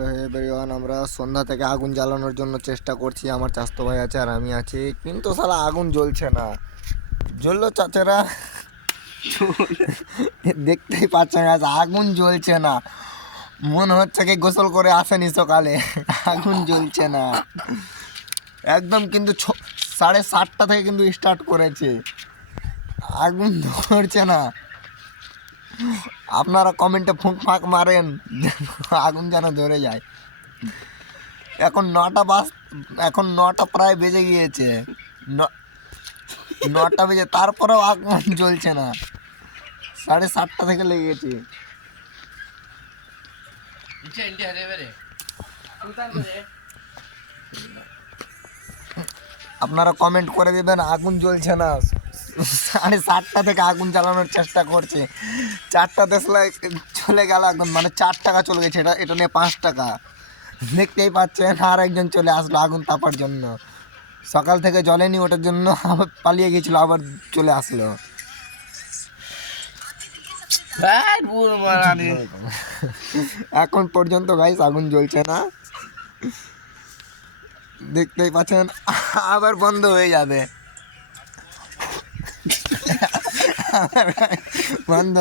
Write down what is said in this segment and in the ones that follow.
Hello everyone, আমরা সন্ধ্যা থেকে আগুন জ্বালানোর জন্য চেষ্টা করছি। আমার চাচাতো ভাই আছে আর আমি আছি, কিন্তু শালা আগুন জ্বলছে না। জ্বললো চাচারা, দেখতেই পাচ্ছেন আগুন জ্বলছে না। মনে হচ্ছে কি গোসল করে আসেনি সকালে, আগুন জ্বলছে না একদম। কিন্তু 7:30 থেকে কিন্তু স্টার্ট করেছে, আগুন ধরছে না। আপনারা কমেন্টে ফুঁক ফাঁক মারেন আগুন যেন ধরে যায়। এখন 9টা প্রায় বেজে গিয়েছে, 9টা বেজে, তারপরেও আগুন জ্বলছে না। 7:30 থেকে লেগেছে। আপনারা কমেন্ট করে দেবেন আগুন জ্বলছে না। 7:30 থেকে আগুন জ্বালানোর চেষ্টা করছে। 4টা দেশলাই চলে গেল আগুন, মানে 4 টাকা চলে গেছে। এটা নিয়ে 5 টাকা। দেখতেই পাচ্ছেন আর একজন চলে আসলো আগুন তাপার জন্য। সকাল থেকে জ্বলেনি, ওটার জন্য আবার পালিয়ে গেছিল, আবার চলে আসলো। এখন পর্যন্ত গাইস আগুন জ্বলছে না, দেখতেই পাচ্ছেন। আবার বন্ধ হয়ে যাবে, বন্ধ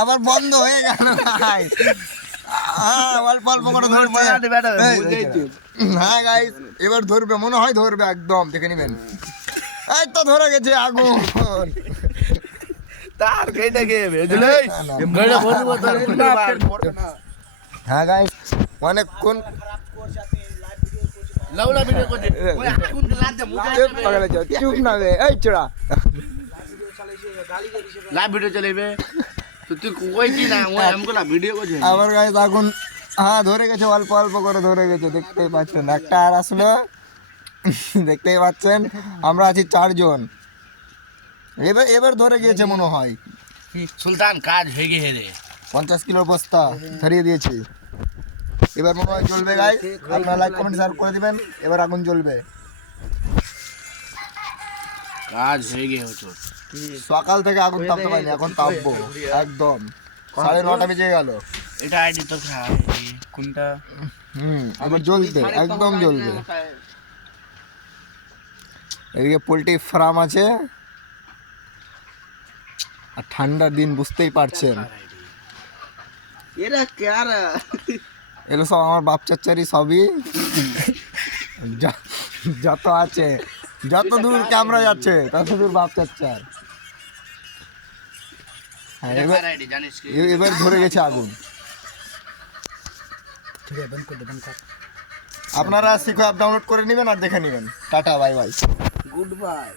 আবার বন্ধ হয়ে গেল ভাই। অল্প অল্প করে ধরছে। হ্যাঁ গাইস, এবার ধরবে, মনে হয় ধরবে একদম, দেখে নিবেন। এই তো ধরে গেছে আগুন। হ্যাঁ গাইস, অনেকক্ষণ চুপ না রে, এই চোরা আবার গাইস আগুন ধরে গেছে, অল্প অল্প করে ধরে গেছে, দেখতেই পাচ্ছেন। একটা আর আসলো, দেখতেই পাচ্ছেন। আমরা আছি 4 জন। এবার ধরে গিয়েছে মনে হয়। সুলতান কাজ হয়ে গেছে রে, 50 কিলোর বস্তা ধরিয়ে দিয়েছি। এবার মনে হয় জ্বলবে গাইস। আপনারা লাইক কমেন্ট শেয়ার করে দিবেন। এবার আগুন জ্বলবে। কাজ হয়ে গেছে। সকাল থেকে আগুন তাপতে পারিনি, এখন তাপবো একদম। 9:30 বেজে গেল। এটা আইডি তো কোনটা? এবার জ্বলবে, একদম জ্বলবে। এদিকে পোল্ট্রি ফার্ম আছে, আর ঠান্ডার দিন বুঝতেই পারছেন। এগুলো সব আমার বাপ চাচারই, সবই যত আছে, যত দূর ক্যামেরা যাচ্ছে তত দূর বাপ চাচার। এবার ধরে গেছে আগুন। আপনারা শিখো অ্যাপ ডাউনলোড করে নেবেন আর দেখে নেবেন। Tata, bye bye, good bye.